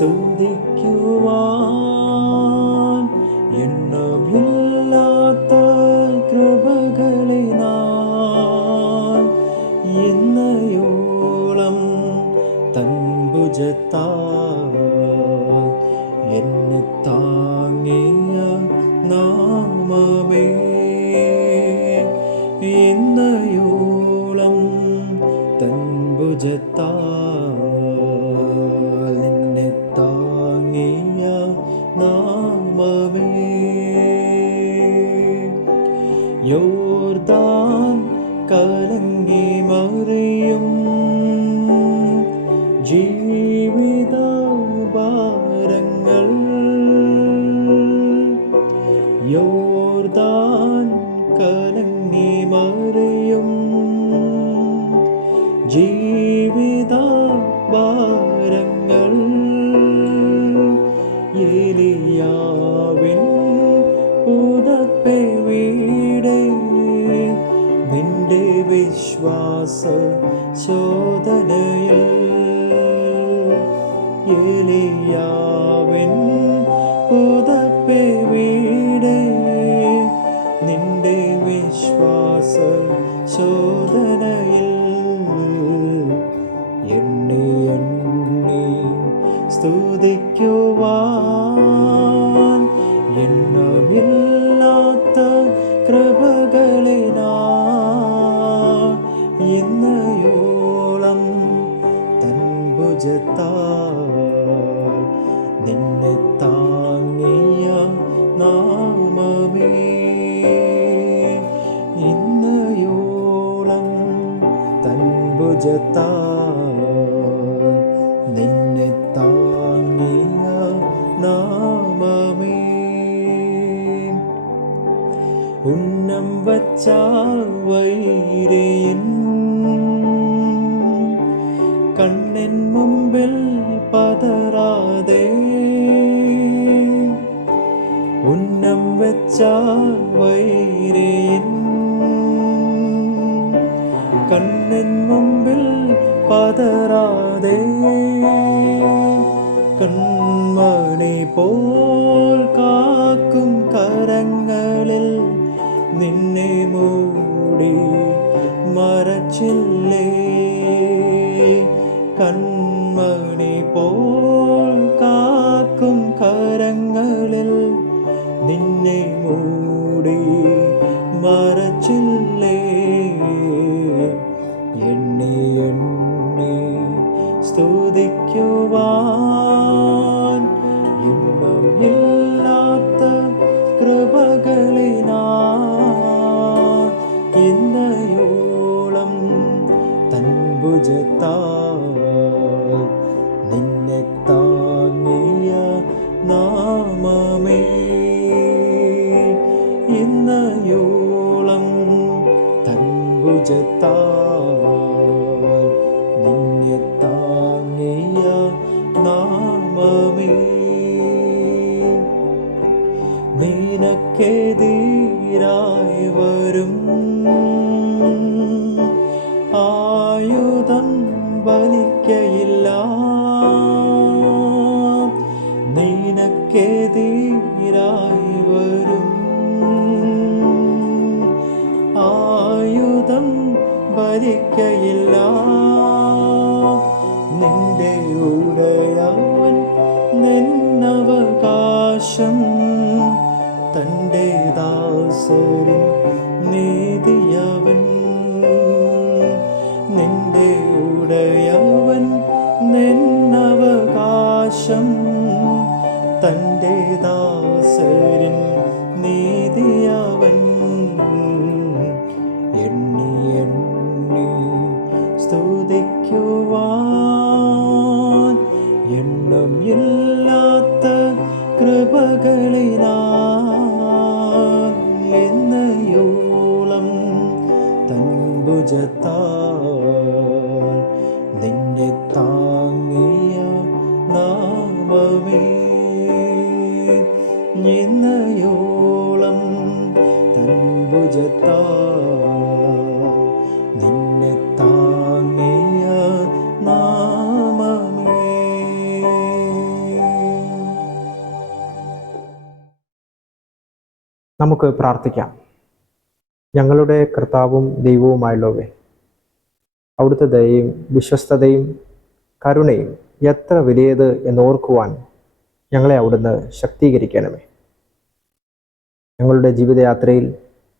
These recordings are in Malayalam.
സ്തുതിക്കുവാൻ എണ്ണമില്ലാത്ത കൃപകളെ നാം ഇന്നയോളം തൻ ഭുജത്താൽ എന്നെ താങ്ങിയ നാമമേ, ഇന്നയോളം തൻ ഭുജത്താൽ എന്നെ താങ്ങിയ നാമമേ. യോർദാൻ കലങ്ങി മറിയും ജീവിത ഭാരങ്ങൾ, യോർദാൻ കലങ്ങി മറിയും ജീവിത ഭാരങ്ങൾ, ഏലിയാവിൻ ഉദപ്പെ വീടേ നിന്റെ വിശ്വാസ ശോധനയിൽ, ഏലിയാവിൻ ഉദപ്പെ വീടേ നിന്റെ വിശ്വാസ ശോധനയിൽ എണ്ണി എണ്ണി സ്തുതിക്കുവാൻ എണ്ണമില്ലാത്ത കൃപകളെ നാം ഇന്നയോളം തൻ ഭുജത്താൽ നിന്നെ താങ്ങിയ നാമമേ, ഇന്നയോളം തൻ ഭുജത്താൽ നിന്നെ താങ്ങിയ നാമമേ. ഉന്നം വച്ച വൈരിയൻ കണ്ണിൻ മുമ്പിൽ പതറാതെ, ഉന്നം വെച്ച വൈരിയൻ കണ്ണിൻ മുമ്പിൽ പതറാതെ, കൺമണി പോൽ കാക്കും കരങ്ങളിൽ നിന്നെ മൂടി മറച്ചില്ലേ, കൺമണി പോൽ കാക്കും കരങ്ങളിൽ നിന്നെ മൂടി മറച്ചില്ലേ, എണ്ണി എണ്ണി സ്തുതിക്കുവാൻ എണ്ണമില്ലാത്ത കൃപകളെ നാം ഇന്നയോളം തൻ ഭുജത്താൽ നിന്നെ താങ്ങിയ നാമമേ, ഇന്നയോളം തൻ ഭുജത്താൽ നിന്നെ താങ്ങിയ നാമമേ. നിനക്കെതിരായി വരും ആയുധം ഫലിക്കയില്ല, നിനക്കെതിരായി വരും ആയുധം ഫലിക്കയില്ല, നിന്റെ ഉടയവൻ നിന്നവകാശം തൻ്റെ ദാസരിൻ നീതിയവൻ, നിന്റെ ഉടയവൻ നിന്നവകാശം തൻ്റെ ദാസരിൻ നീതിയവൻ, എണ്ണി എണ്ണി സ്തുതിക്കുവാൻ എണ്ണം ഇല്ലാത്ത കൃപകളെ നാം എന്നയോളം തൻ ഭുജത്താൽ നിന്നെ താങ്ങിയ നാമമേ, എന്നയോളം തൻ ഭുജത്താൽ നിന്നെ താങ്ങിയ നാമമേ. നമുക്ക് പ്രാർത്ഥിക്കാം. ഞങ്ങളുടെ കർത്താവും ദൈവവുമായുള്ളവേ, അവിടുത്തെ ദയയും വിശ്വസ്തതയും കരുണയും എത്ര വലിയത് എന്നോർക്കുവാൻ ഞങ്ങളെ അവിടുന്ന് ശക്തീകരിക്കണമേ. ഞങ്ങളുടെ ജീവിതയാത്രയിൽ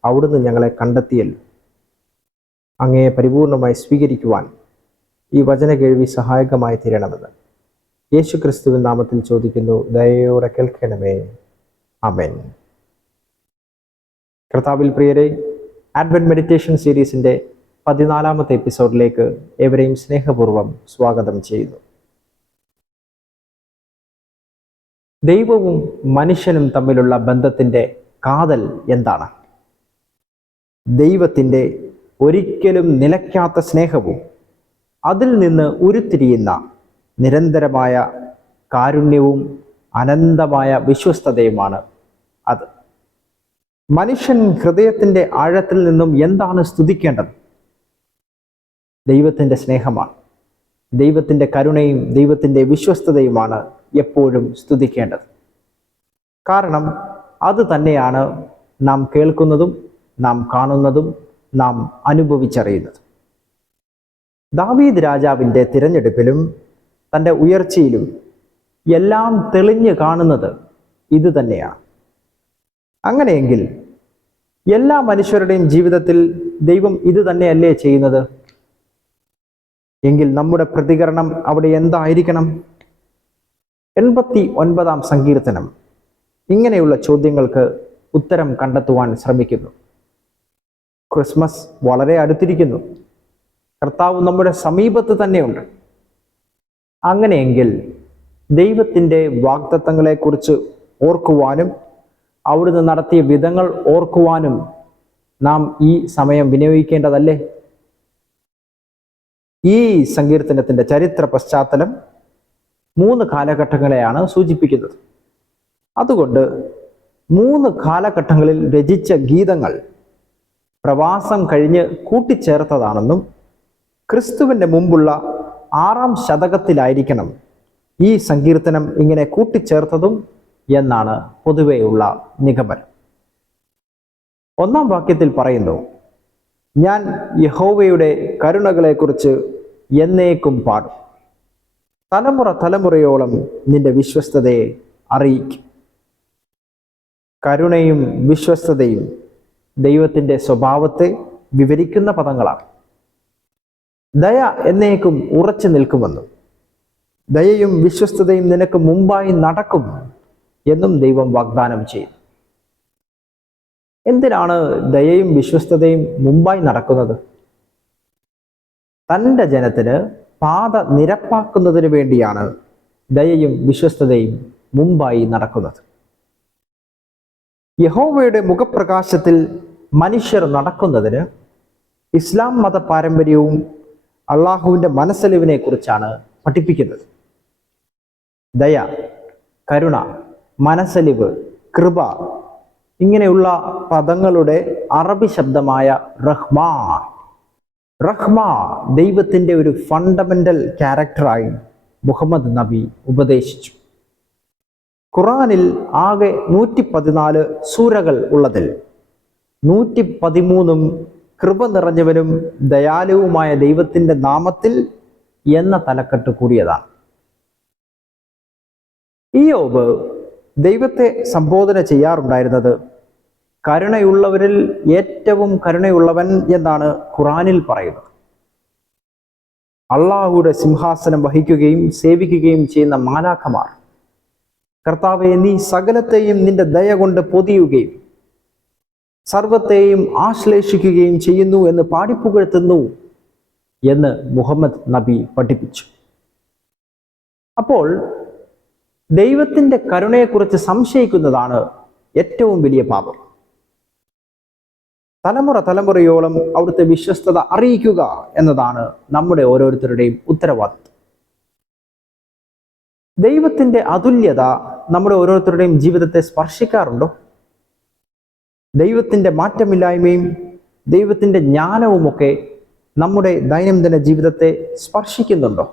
അവിടുന്ന് ഞങ്ങളെ കണ്ടെത്തിയല്ലോ. അങ്ങയെ പരിപൂർണമായി സ്വീകരിക്കുവാൻ ഈ വചന കേൾവി സഹായകമായി തീരണമെന്ന് യേശു ക്രിസ്തുവിൻ നാമത്തിൽ ചോദിക്കുന്നു. ദയയോടെ കേൾക്കണമേ. ആമേൻ. കർത്താവിൽ പ്രിയരെ, അഡ്വെന്റ് മെഡിറ്റേഷൻ സീരീസിൻ്റെ 14ാമത്തെ എപ്പിസോഡിലേക്ക് ഏവരെയും സ്നേഹപൂർവ്വം സ്വാഗതം ചെയ്യുന്നു. ദൈവവും മനുഷ്യനും തമ്മിലുള്ള ബന്ധത്തിൻ്റെ കാതൽ എന്താണ്? ദൈവത്തിൻ്റെ ഒരിക്കലും നിലയ്ക്കാത്ത സ്നേഹവും അതിൽ നിന്ന് ഉരുത്തിരിയുന്ന നിരന്തരമായ കാരുണ്യവും അനന്തമായ വിശ്വസ്തതയുമാണ് അത്. മനുഷ്യൻ ഹൃദയത്തിൻ്റെ ആഴത്തിൽ നിന്നും എന്താണ് സ്തുതിക്കേണ്ടത്? ദൈവത്തിൻ്റെ സ്നേഹമാണ്. ദൈവത്തിൻ്റെ കരുണയും ദൈവത്തിൻ്റെ വിശ്വസ്തതയുമാണ് എപ്പോഴും സ്തുതിക്കേണ്ടത്. കാരണം അത് തന്നെയാണ് നാം കേൾക്കുന്നതും നാം കാണുന്നതും നാം അനുഭവിച്ചറിയുന്നതും. ദാവീദ് രാജാവിൻ്റെ തിരഞ്ഞെടുപ്പിലും തൻ്റെ ഉയർച്ചയിലും എല്ലാം തെളിഞ്ഞു കാണുന്നത് ഇത് തന്നെയാണ്. അങ്ങനെയെങ്കിൽ എല്ലാ മനുഷ്യരുടെയും ജീവിതത്തിൽ ദൈവം ഇത് തന്നെയല്ലേ ചെയ്യുന്നത്? എങ്കിൽ നമ്മുടെ പ്രതികരണം അവിടെ എന്തായിരിക്കണം? 89-ാം സങ്കീർത്തനം ഇങ്ങനെയുള്ള ചോദ്യങ്ങൾക്ക് ഉത്തരം കണ്ടെത്തുവാൻ ശ്രമിക്കുന്നു. ക്രിസ്മസ് വളരെ അടുത്തിരിക്കുന്നു. കർത്താവ് നമ്മുടെ സമീപത്ത് തന്നെയുണ്ട്. അങ്ങനെയെങ്കിൽ ദൈവത്തിൻ്റെ വാഗ്ദത്തങ്ങളെക്കുറിച്ച് ഓർക്കുവാനും അവിടുന്ന് നടത്തിയ വിധങ്ങൾ ഓർക്കുവാനും നാം ഈ സമയം വിനിയോഗിക്കേണ്ടതല്ലേ? ഈ സങ്കീർത്തനത്തിൻ്റെ ചരിത്ര പശ്ചാത്തലം 3 കാലഘട്ടങ്ങളെയാണ് സൂചിപ്പിക്കുന്നത്. അതുകൊണ്ട് 3 കാലഘട്ടങ്ങളിൽ രചിച്ച ഗീതങ്ങൾ പ്രവാസം കഴിഞ്ഞ് കൂട്ടിച്ചേർത്തതാണെന്നും ക്രിസ്തുവിൻ്റെ മുമ്പുള്ള 6ാം ശതകത്തിലായിരിക്കണം ഈ സങ്കീർത്തനം ഇങ്ങനെ കൂട്ടിച്ചേർത്തതും എന്നാണ് പൊതുവെയുള്ള നിഗമനം. 1-ാം വാക്യത്തിൽ പറയുന്നു, ഞാൻ യഹോവയുടെ കരുണകളെക്കുറിച്ച് എന്നേക്കും പാടും, തലമുറ തലമുറയോളം നിന്റെ വിശ്വസ്തതയെ അറിയിക്കും. കരുണയും വിശ്വസ്തതയും ദൈവത്തിൻ്റെ സ്വഭാവത്തെ വിവരിക്കുന്ന പദങ്ങളാണ്. ദയ എന്നേക്കും ഉറച്ചു നിൽക്കുമെന്നും ദയയും വിശ്വസ്തതയും നിനക്ക് മുമ്പായി നടക്കും എന്നും ദൈവം വാഗ്ദാനം ചെയ്തു. എന്തിനാണ് ദയയും വിശ്വസ്തതയും മുമ്പായി നടക്കുന്നത്? തൻ്റെ ജനത്തിന് പാത നിരപ്പാക്കുന്നതിന് വേണ്ടിയാണ് ദയയും വിശ്വസ്തതയും മുമ്പായി നടക്കുന്നത്. യഹോവയുടെ മുഖപ്രകാശത്തിൽ മനുഷ്യർ നടക്കുന്നതിന് ഇസ്ലാം മത പാരമ്പര്യവും അള്ളാഹുവിൻ്റെ മനസ്സലിവിനെ കുറിച്ചാണ് പഠിപ്പിക്കുന്നത്. ദയ, കരുണ, മനസ്സലിവ്, കൃപ ഇങ്ങനെയുള്ള പദങ്ങളുടെ അറബി ശബ്ദമായ റഹ്മ ദൈവത്തിൻ്റെ ഒരു ഫണ്ടമെൻ്റൽ ക്യാരക്ടറായി മുഹമ്മദ് നബി ഉപദേശിച്ചു. ഖുറാനിൽ ആകെ 114 സൂറകൾ ഉള്ളതിൽ 113 കൃപ നിറഞ്ഞവനും ദയാലുവുമായ ദൈവത്തിൻ്റെ നാമത്തിൽ എന്ന തലക്കെട്ട് കൂടിയതാണ്. ഇയ്യോബ് ദൈവത്തെ സംബോധന ചെയ്യാറുണ്ടായിരുന്നത് കരുണയുള്ളവരിൽ ഏറ്റവും കരുണയുള്ളവൻ എന്നാണ് ഖുറാനിൽ പറയുന്നത്. അള്ളാഹുയുടെ സിംഹാസനം വഹിക്കുകയും സേവിക്കുകയും ചെയ്യുന്ന മാലാഖമാർ, കർത്താവെ നീ സകലത്തെയും നിന്റെ ദയ കൊണ്ട് പൊതിയുകയും സർവത്തെയും ആശ്ലേഷിക്കുകയും ചെയ്യുന്നു എന്ന് പാടിപ്പുകഴ്ത്തുന്നു എന്ന് മുഹമ്മദ് നബി പഠിപ്പിച്ചു. അപ്പോൾ ദൈവത്തിൻ്റെ കരുണയെക്കുറിച്ച് സംശയിക്കുന്നതാണ് ഏറ്റവും വലിയ പാപം. തലമുറ തലമുറയോളം അവിടുത്തെ വിശ്വസ്തത അറിയിക്കുക എന്നതാണ് നമ്മുടെ ഓരോരുത്തരുടെയും ഉത്തരവാദിത്വം. ദൈവത്തിൻ്റെ അതുല്യത നമ്മുടെ ഓരോരുത്തരുടെയും ജീവിതത്തെ സ്പർശിക്കാറുണ്ടോ? ദൈവത്തിൻ്റെ മാറ്റമില്ലായ്മയും ദൈവത്തിൻ്റെ ജ്ഞാനവുമൊക്കെ നമ്മുടെ ദൈനംദിന ജീവിതത്തെ സ്പർശിക്കുന്നുണ്ടോ?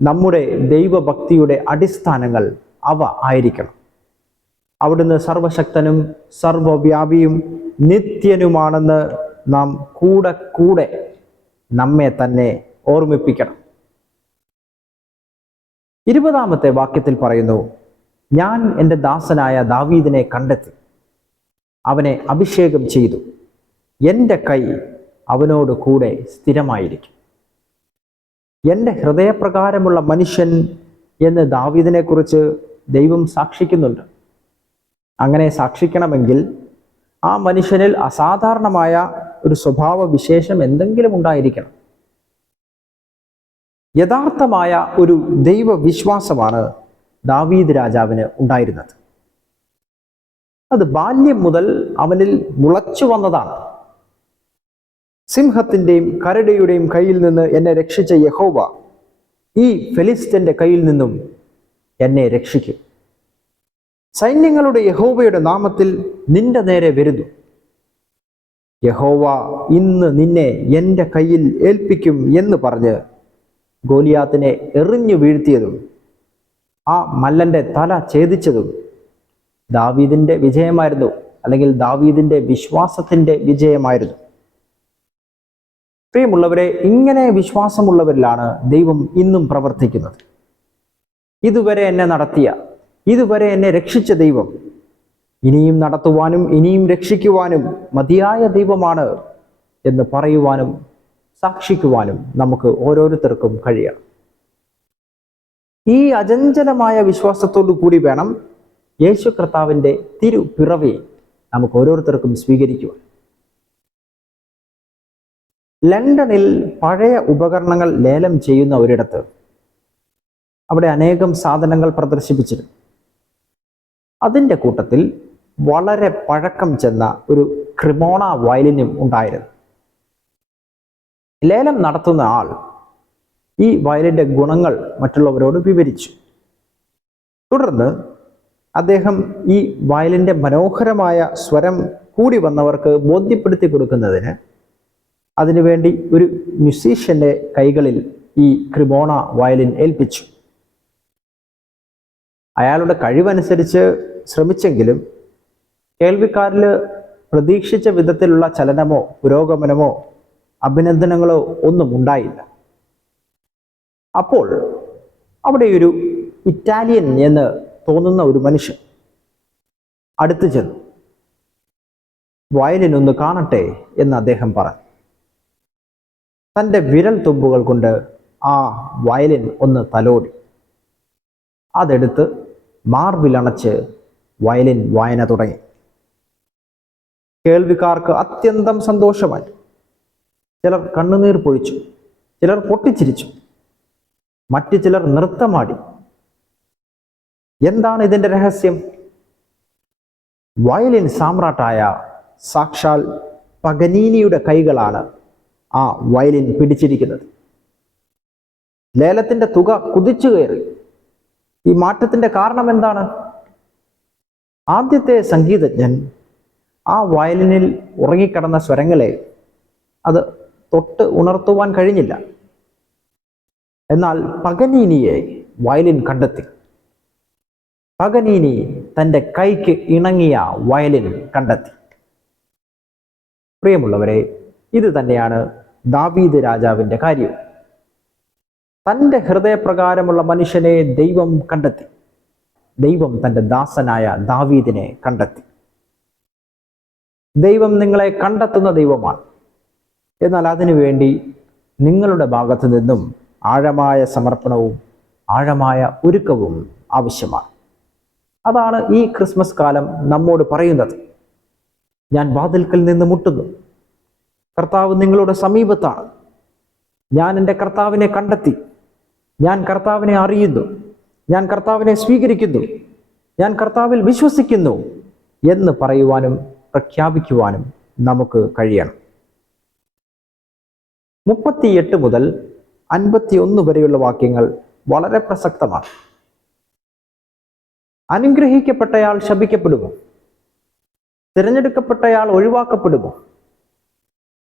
നമ്മുടെ ദൈവഭക്തിയുടെ അടിസ്ഥാനങ്ങൾ അവ ആയിരിക്കണം. അവിടുന്ന് സർവശക്തനും സർവവ്യാപിയും നിത്യനുമാണെന്ന് നാം കൂടെ കൂടെ നമ്മെ തന്നെ ഓർമ്മിപ്പിക്കണം. 20-ാമത്തെ വാക്യത്തിൽ പറയുന്നു, ഞാൻ എൻ്റെ ദാസനായ ദാവീദിനെ കണ്ടെത്തി, അവനെ അഭിഷേകം ചെയ്തു, എൻ്റെ കൈ അവനോട് കൂടെ സ്ഥിരമായിരിക്കും. എൻ്റെ ഹൃദയപ്രകാരമുള്ള മനുഷ്യൻ എന്ന് ദാവീദിനെ കുറിച്ച് ദൈവം സാക്ഷിക്കുന്നുണ്ട്. അങ്ങനെ സാക്ഷിക്കണമെങ്കിൽ ആ മനുഷ്യനിൽ അസാധാരണമായ ഒരു സ്വഭാവ വിശേഷം എന്തെങ്കിലും ഉണ്ടായിരിക്കണം. യഥാർത്ഥമായ ഒരു ദൈവവിശ്വാസമാണ് ദാവീദ് രാജാവിന് ഉണ്ടായിരുന്നത്. അത് ബാല്യം മുതൽ അവനിൽ മുളച്ചു വന്നതാണ്. സിംഹത്തിൻ്റെയും കരടിയുടെയും കയ്യിൽ നിന്ന് എന്നെ രക്ഷിച്ച യഹോവ ഈ ഫെലിസ്ത്യന്റെ കയ്യിൽ നിന്നും എന്നെ രക്ഷിക്കും. സൈന്യങ്ങളുടെ യഹോവയുടെ നാമത്തിൽ നിന്റെ നേരെ വരുന്നു. യഹോവ ഇന്ന് നിന്നെ എൻ്റെ കയ്യിൽ ഏൽപ്പിക്കും എന്ന് പറഞ്ഞ് ഗോലിയാത്തിനെ എറിഞ്ഞു വീഴ്ത്തിയതും ആ മല്ലന്റെ തല ഛേദിച്ചതും ദാവീദിന്റെ വിജയമായിരുന്നു, അല്ലെങ്കിൽ ദാവീദിന്റെ വിശ്വാസത്തിന്റെ വിജയമായിരുന്നു. പ്രിയമുള്ളവരെ, ഇങ്ങനെ വിശ്വാസമുള്ളവരിലാണ് ദൈവം ഇന്നും പ്രവർത്തിക്കുന്നത്. ഇതുവരെ എന്നെ നടത്തിയ, ഇതുവരെ എന്നെ രക്ഷിച്ച ദൈവം ഇനിയും നടത്തുവാനും ഇനിയും രക്ഷിക്കുവാനും മതിയായ ദൈവമാണ് എന്ന് പറയുവാനും സാക്ഷിക്കുവാനും നമുക്ക് ഓരോരുത്തർക്കും കഴിയണം. ഈ അചഞ്ചലമായ വിശ്വാസത്തോടു കൂടി വേണം യേശു കർത്താവിൻ്റെ തിരുപ്പിറവി നമുക്ക് ഓരോരുത്തർക്കും സ്വീകരിക്കുവാൻ. ലണ്ടനിൽ പഴയ ഉപകരണങ്ങൾ ലേലം ചെയ്യുന്ന ഒരിടത്ത് അവിടെ അനേകം സാധനങ്ങൾ പ്രദർശിപ്പിച്ചിരുന്നു. അതിൻ്റെ കൂട്ടത്തിൽ വളരെ പഴക്കം ചെന്ന ഒരു ക്രിമോണ വയലിനും ഉണ്ടായിരുന്നു. ലേലം നടത്തുന്ന ആൾ ഈ വയലിൻ്റെ ഗുണങ്ങൾ മറ്റുള്ളവരോട് വിവരിച്ചു. തുടർന്ന് അദ്ദേഹം ഈ വയലിൻ്റെ മനോഹരമായ സ്വരം കൂടി വന്നവർക്ക് ബോധ്യപ്പെടുത്തി കൊടുക്കുന്നതിന് അതിനുവേണ്ടി ഒരു മ്യൂസീഷ്യന്റെ കൈകളിൽ ഈ ക്രിമോണ വയലിൻ ഏൽപ്പിച്ചു. അയാളുടെ കഴിവനുസരിച്ച് ശ്രമിച്ചെങ്കിലും കേൾവിക്കാരിൽ പ്രതീക്ഷിച്ച വിധത്തിലുള്ള ചലനമോ പുരോഗമനമോ അഭിനന്ദനങ്ങളോ ഒന്നും ഉണ്ടായില്ല. അപ്പോൾ അവിടെ ഒരു ഇറ്റാലിയൻ എന്ന് തോന്നുന്ന ഒരു മനുഷ്യൻ അടുത്തു ചെന്നു. വയലിൻ ഒന്ന് കാണട്ടെ എന്ന് അദ്ദേഹം പറഞ്ഞു. തൻ്റെ വിരൽ തുമ്പുകൾ കൊണ്ട് ആ വയലിൻ ഒന്ന് തലോടി. അതെടുത്ത് മാർബിലണച്ച് വയലിൻ വായന തുടങ്ങി. കേൾവിക്കാർക്ക് അത്യന്തം സന്തോഷമായി. ചിലർ കണ്ണുനീർ പൊഴിച്ചു, ചിലർ പൊട്ടിച്ചിരിച്ചു, മറ്റു ചിലർ നൃത്തമാടി. എന്താണ് ഇതിൻ്റെ രഹസ്യം? വയലിൻ സാമ്രാട്ടായ സാക്ഷാൽ പഗനീനിയുടെ കൈകളാണ് ആ വയലിൻ പിടിച്ചിരിക്കുന്നത്. ലേലത്തിന്റെ തുക കുതിച്ചു കയറി. ഈ മാറ്റത്തിന്റെ കാരണം എന്താണ്? ആദ്യത്തെ സംഗീതജ്ഞൻ ആ വയലിനിൽ ഉറങ്ങിക്കിടന്ന സ്വരങ്ങളെ അത് തൊട്ട് ഉണർത്തുവാൻ കഴിഞ്ഞില്ല. എന്നാൽ പഗനീനിയെ വയലിൻ കണ്ടെത്തി. പഗനീനി തൻ്റെ കൈക്ക് ഇണങ്ങിയ വയലിൻ കണ്ടെത്തി. പ്രിയമുള്ളവരെ, ഇത് തന്നെയാണ് ദാവീദ് രാജാവിൻ്റെ കാര്യം. തൻ്റെ ഹൃദയപ്രകാരമുള്ള മനുഷ്യനെ ദൈവം കണ്ടെത്തി. ദൈവം തൻ്റെ ദാസനായ ദാവീദിനെ കണ്ടെത്തി. ദൈവം നിങ്ങളെ കണ്ടെത്തുന്ന ദൈവമാണ്. എന്നാൽ അതിനുവേണ്ടി നിങ്ങളുടെ ഭാഗത്തു നിന്നും ആഴമായ സമർപ്പണവും ആഴമായ ഒരുക്കവും ആവശ്യമാണ്. അതാണ് ഈ ക്രിസ്മസ് കാലം നമ്മോട് പറയുന്നത്. ഞാൻ വാതിൽക്കൽ നിന്ന് മുട്ടുന്നു, കർത്താവ് നിങ്ങളുടെ സമീപത്താണ്. ഞാൻ എൻ്റെ കർത്താവിനെ കണ്ടെത്തി, ഞാൻ കർത്താവിനെ അറിയുന്നു, ഞാൻ കർത്താവിനെ സ്വീകരിക്കുന്നു, ഞാൻ കർത്താവിൽ വിശ്വസിക്കുന്നു എന്ന് പറയുവാനും പ്രഖ്യാപിക്കുവാനും നമുക്ക് കഴിയണം. 38 മുതൽ 51 വരെയുള്ള വാക്യങ്ങൾ വളരെ പ്രസക്തമാണ്. അനുഗ്രഹിക്കപ്പെട്ടയാൾ ശപിക്കപ്പെടുമോ? തിരഞ്ഞെടുക്കപ്പെട്ടയാൾ ഒഴിവാക്കപ്പെടുമോ?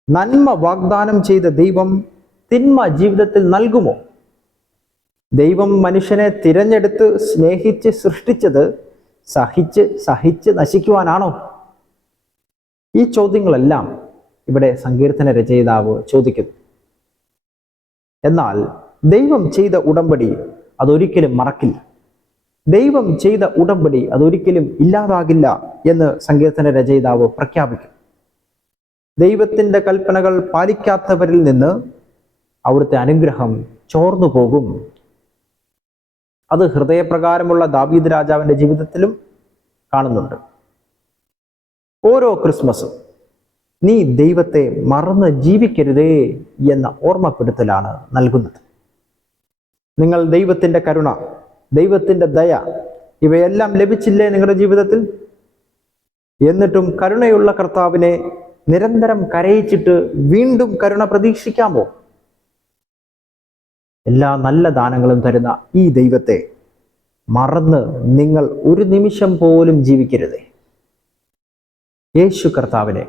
നന്മ വാഗ്ദാനം ചെയ്ത ദൈവം തിന്മ ജീവിതത്തിൽ നൽകുമോ? ദൈവം മനുഷ്യനെ തിരഞ്ഞെടുത്ത് സ്നേഹിച്ച് സൃഷ്ടിച്ചത് സഹിച്ച് നശിക്കുവാനാണോ? ഈ ചോദ്യങ്ങളെല്ലാം ഇവിടെ സങ്കീർത്തന രചയിതാവ് ചോദിക്കുന്നു. എന്നാൽ ദൈവം ചെയ്ത ഉടമ്പടി അതൊരിക്കലും മറക്കില്ല. ദൈവം ചെയ്ത ഉടമ്പടി അതൊരിക്കലും ഇല്ലാതാകില്ല എന്ന് സങ്കീർത്തന രചയിതാവ് പ്രഖ്യാപിക്കും. ദൈവത്തിൻ്റെ കൽപ്പനകൾ പാലിക്കാത്തവരിൽ നിന്ന് അവിടുത്തെ അനുഗ്രഹം ചോർന്നു പോകും. അത് ഹൃദയപ്രകാരമുള്ള ദാവീദ് രാജാവിൻ്റെ ജീവിതത്തിലും കാണുന്നുണ്ട്. ഓരോ ക്രിസ്മസും നീ ദൈവത്തെ മറന്ന് ജീവിക്കരുതേ എന്ന ഓർമ്മപ്പെടുത്തലാണ് നൽകുന്നത്. നിങ്ങൾ ദൈവത്തിൻ്റെ കരുണ, ദൈവത്തിൻ്റെ ദയ ഇവയെല്ലാം ലഭിച്ചില്ലേ നിങ്ങളുടെ ജീവിതത്തിൽ? എന്നിട്ടും കരുണയുള്ള കർത്താവിനെ നിരന്തരം കരയിച്ചിട്ട് വീണ്ടും കരുണ പ്രതീക്ഷിക്കാമോ? എല്ലാ നല്ല ദാനങ്ങളും തരുന്ന ഈ ദൈവത്തെ മറന്ന് നിങ്ങൾ ഒരു നിമിഷം പോലും ജീവിക്കരുതേ. യേശു കർത്താവിനെ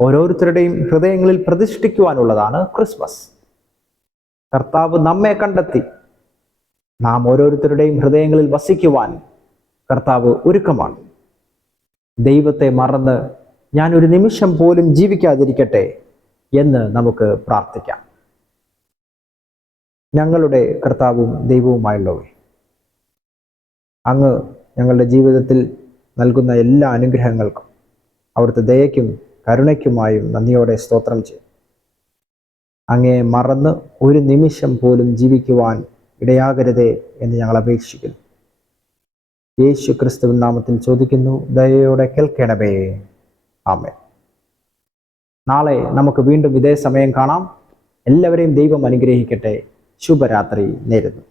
ഓരോരുത്തരുടെയും ഹൃദയങ്ങളിൽ പ്രതിഷ്ഠിക്കുവാനുള്ളതാണ് ക്രിസ്മസ്. കർത്താവ് നമ്മെ കണ്ടെത്തി. നാം ഓരോരുത്തരുടെയും ഹൃദയങ്ങളിൽ വസിക്കുവാൻ കർത്താവ് ഒരുക്കമാണ്. ദൈവത്തെ മറന്ന് ഞാൻ ഒരു നിമിഷം പോലും ജീവിക്കാതിരിക്കട്ടെ എന്ന് നമുക്ക് പ്രാർത്ഥിക്കാം. ഞങ്ങളുടെ കർത്താവും ദൈവവുമായുള്ളവേ, അങ്ങ് ഞങ്ങളുടെ ജീവിതത്തിൽ നൽകുന്ന എല്ലാ അനുഗ്രഹങ്ങൾക്കും അവിടുത്തെ ദയയ്ക്കും കരുണയ്ക്കുമായും നന്ദിയോടെ സ്തോത്രം ചെയ്യും. അങ്ങയെ മറന്ന് ഒരു നിമിഷം പോലും ജീവിക്കുവാൻ ഇടയാകരുതേ എന്ന് ഞങ്ങൾ അപേക്ഷിക്കുന്നു. യേശു ക്രിസ്തുവിൻ നാമത്തിൽ ചോദിക്കുന്നു, ദയയോടെ കേൾക്കണമേ. ആമേൻ. നാളെ നമുക്ക് വീണ്ടും ഇതേ സമയം കാണാം. എല്ലാവരെയും ദൈവം അനുഗ്രഹിക്കട്ടെ. ശുഭരാത്രി നേരുന്നു.